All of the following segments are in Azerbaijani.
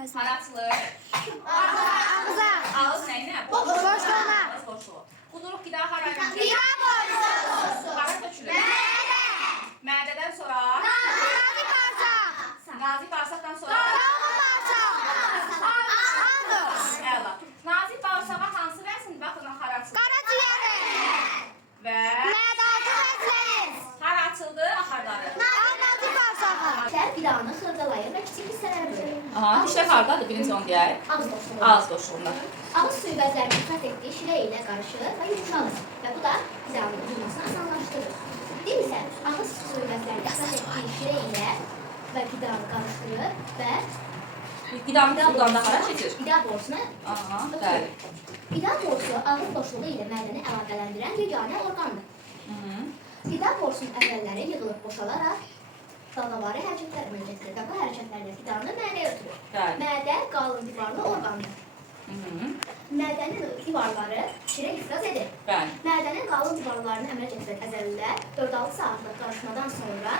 bilməzdim. Hara açılır? Ağza. Ağız nəyinə? Boşluğuna. Ağız boşluğu. Quduruq qida hara gəlir? Qida borusu. Hara tökülür? Mədə. Mədədən sonra? Nazi bağırsaq. Nazik bağırsaqdan sonra? Qalın bağırsaq. Anus. Əla. Nazik bağırsağa hansı vəzn? Baxın, hara açılır? Qaraciyəri. Və? Mədaltı vəzləri. Hara açıldı? Axarları. Nazi bağırsağı. Qidanı xırdalayır və kiçik hissələrə bölür. Aha, dişlər hardadır? Birinci onu deyək. Ağız boşluğu. Ağız boşluğunda. Ağız suyu bəzlərinin ixrat etdiyi şirə ilə qarışır və yumuşalır və bu da qidanın duyulmasını asanlaşdırır. Deyil isə ağız suyu bəzlərinin ixrat etdiyi şirə ilə və qidanı qarışdırır və Qidanın sudan da hara çəkir? qida borusuna Aha, bəli. qida borusu ağız boşluğu ilə mədəni əlaqələndirən yeganə orqandır. Qida borusunun əvvəlləri yığılıb boşalaraq dalavari hərəkətlər əmələ gətirir və bu hərəkətlərdə qidanı mədəyə ötürür. Bəli. Mədə qalın divarlı orqandır. Mədənin divarları şirə ifraz edir. Bəli. Mədənin qalın divarlarını əmələ gətirən əzəlilər 4-6 saatlıq qarışmadan sonra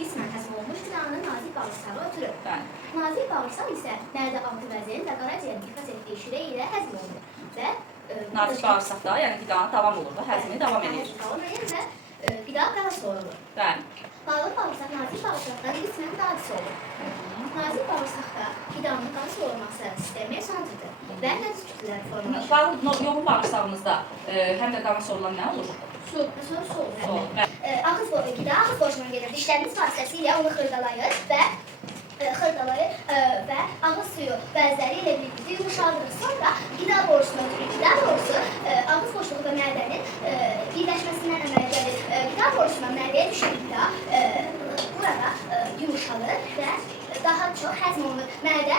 qismən həzm olmuş qidanı nazik bağırsağı ötürür. Bəli. Nazik bağırsaq isə mədə altı vəzin və qaraciyərin ifraz etdiyi şirə ilə həzm olunur və Nazik bağırsaqda, yəni qidanın davam olur da, həzmi davam edir. Davam edir və qida qara soyulur. Bəli. Qalın bağırsaq nazik bağırsaqdan qismən daha pis olur. Nazik bağırsaqda qidanın qan soyulması sistemi santridir və nəcis kütlələr formalaşır. Yoğun bağırsağımızda həm də qana sorulan nə olur? Su, sonra su olur. Su. Qida ağız boşluğuna gedir. Dişlərimiz vasitəsilə onu xırdalayır və ağız suyu bəzləri ilə birlikdə yumuşaldırır. Sonra qida borusuna ötürür. Qida borusu ağız boşluğu və mədənin birləşməsindən əmələ gəlir. Qida borusuna mədəyə düşən qida burada yumuşalır və daha çox həzm olunur. Mədə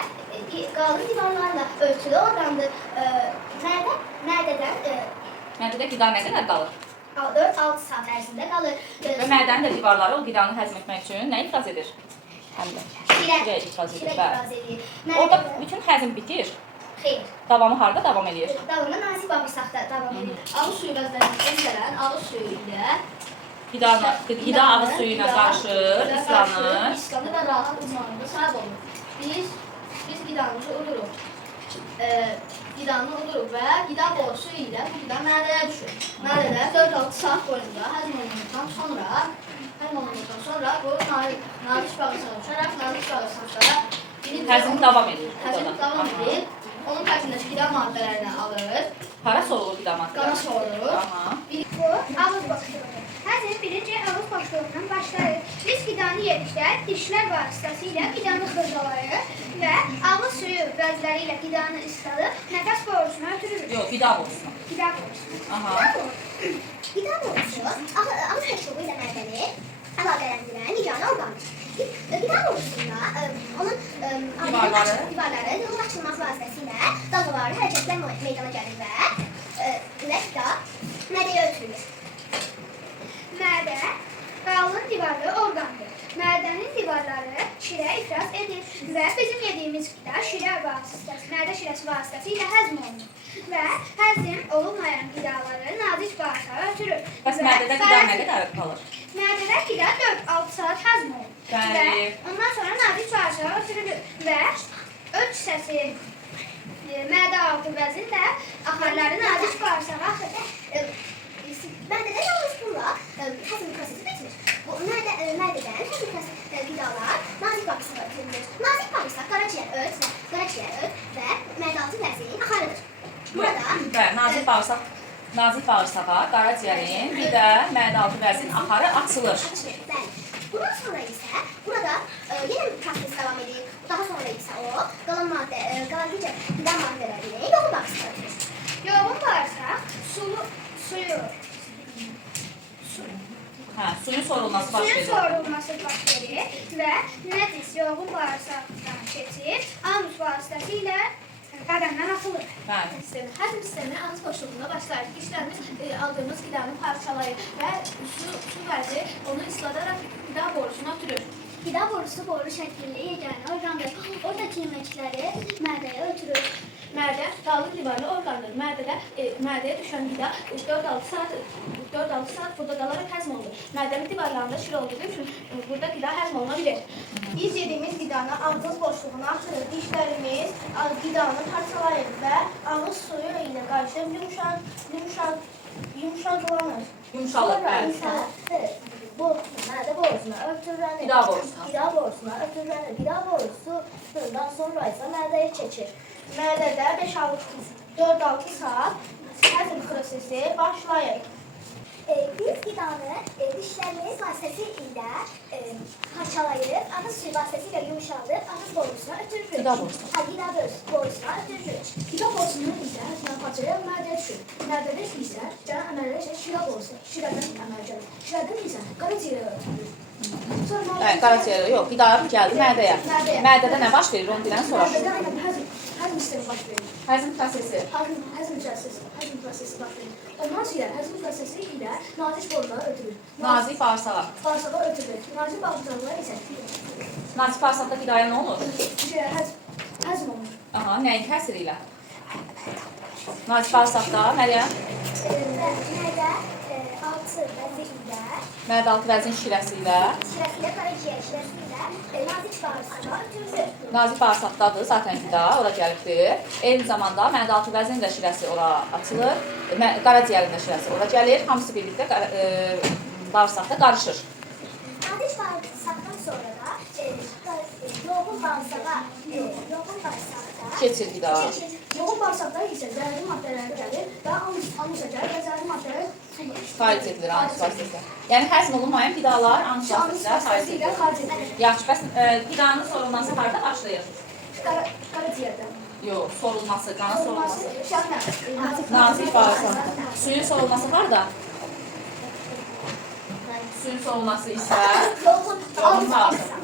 qalın divarlarla örtülü orqandır. Mədədə qida nə qədər qalır? 4-6 saat ərzində qalır. Və mədənin də divarları o qidanı həzm etmək üçün nə ifraz edir? Həm də şirə ifraz edir. Orada bütün həzm bitir. Xeyr. Davamı harada davam edir? Davamı nazik bağırsaqda davam edir. Ağız suyu bəzlərindən gələn ağız suyu ilə Qida ağız suyu ilə qarışır, islanır. İslanır və rahat uzmanında sahib olur. Biz qidanımızı uduruq. Qidanı uduruq və qida borusu ilə bu qida mədəyə düşür. Mədədə 4-6 saat boyunca həzm olunduqdan sonra bu nazik bağırsağa uçaraq nazik bağırsaqlara Həzm davam edir. Həzm davam edir. Onun tərkibindəki qida maddələrini alır. Hara soğulur qida maddələri? Qana soğulur. Bu ağız boşluğudur. Həzm birinci ağız boşluğundan başlayır. Biz qidanı yedikdə dişlər vasitəsilə qidanı xırdalayır və ağız suyu bəzləri ilə qidanı ısladıb nəfəs borusuna ötürürük. Yox, qida borusuna. Qida borusu. Qida borusu ağız boşluğu ilə mədəni əlaqələndirən yeganə orqandır. Qida borusunda onun divarları yolun açılması vasitəsilə dalgavari hərəkətlər meydana gəlir və qida mədəyə ötürülür. Mədə qalın divarlı orqandır. Mədənin divarları şirə ifraz edir və bizim yediyimiz qida mədə şirəsi vasitəsilə həzm olunur və həzm olunmayan qidaları nazik bağırsağa ötürür. Bəs mədədə qida nə qədər qalır? Mədədə qida 4-6 saat həzm olunur və ondan sonra nazik bağırsağa ötürülür və öt hissəsi mədə altı vəzin də axarları nazik bağırsağa axıdır. Mədədə yalnız bununla həzm prosesi bitmir. Mədədən həzm qidalar nazik bağırsağa ötürülür. Nazik bağırsaq qaraciyər öt və mədəaltı vəzin axarıdır. Nazik bağırsağa, qaraciyərin, bir də mədəaltı vəzin axarı açılır. Bəli. Bundan sonra isə burada yenə bir proses davam edir. Daha sonra isə o qalan qida maddələrini yoğun bağırsağa ötürür. Yoğun bağırsaq Suyun sorulması baş suyun verir. sorulması baş verir və nəcis yoğun bağırsaqdan keçir, anus vasitəsilə bədəndən atılır. Bəli. Həzm sistemi ağız boşluğunda başlar. Dişlərimiz aldığımız qidanı parçalayır və su vəzi onu isladaraq qida borusuna ötürür. Qida borusu boru şəklində yeganə orqandır. Oradakı yeməkləri mədəyə ötürür. Mədə qalın divarlı orqandır. Mədəyə düşən qida 4-6 saat 4-6 saat burada qalaraq həzm olunur. Mədənin divarlarında şir olduğu üçün burada qida həzm oluna bilir. Biz yediyimiz qidanı ağız boşluğuna atırıq. Dişlərimiz qidanı parçalayır və ağız suyu ilə qarışıb yumşaqlanır. Yumşalır, bəli. Bu mədə borusuna ötürülür. Qida borusuna. Qida borusuna ötürülür. Qida borusundan sonra isə mədəyə keçir. Mədədə 4-6 saat həzm prosesi başlayır. Biz qidanı dişlərimiz vasitəsilə parçalayıb, ağız suyu vasitəsilə yumşaldıb, ağız borusuna ötürürük. Qida borusuna. Qida borusuna ötürürük. Qida borusunun isə həzmdən parçalayıb mədəyə düşür. Mədədə isə gələn əməllər isə şirə borusu. Şirədən əməl gəlir. Şirədən isə qaraciyərə ötürülür. Qaraciyərə yox, qida gəldi mədəyə. Mədədə nə baş verir, onu bilən sorar. Mədədə həzm sistemi baş verir. Həzm prosesi. Həzm prosesi baş verir. Ondan sonra həzm prosesi ilə nazik borulara ötürülür. Nazik bağırsağa. Bağırsağa ötürülür. Nazik bağırsaqlar isə Nazik bağırsaqda qidaya nə olur? həzm olunur. Aha, nəyin təsiri ilə? Nazik bağırsaqda, Məryəm? Mədə altı vəzi ilə, Mədə-altı vəzin şirəsi ilə. şirəsilə, qaraciyər şirəsi ilə nazik bağırsağa ötürülür. Nazik bağırsaqdadır zaten qida, ora gəlibdir. Eyni zamanda mədə-altı vəzin də şirəsi ora açılır. Qaraciyərin də şirəsi ora gəlir. Hamısı birlikdə bağırsaqda qarışır. Nazik bağırsaqdan sonra da yoğun bağırsağa Keçir qida. Yoğun bağırsaqlar isə zərərli maddələr gəlir və anus ədər və zərərli maddələr Xaric edilir anus vasitəsilə. Yəni həzm olunmayan qidalar anus vasitəsilə xaric edilir. Yaxşı, bəs qidanın sorulması harada başlayır? Qaraciyərdən. Yox, sorulması, qanın sorulması. Nazik Nazik bağırsaq. Suyun sorulması harada? Suyun sorulması isə yoğun yoğun bağırsaq.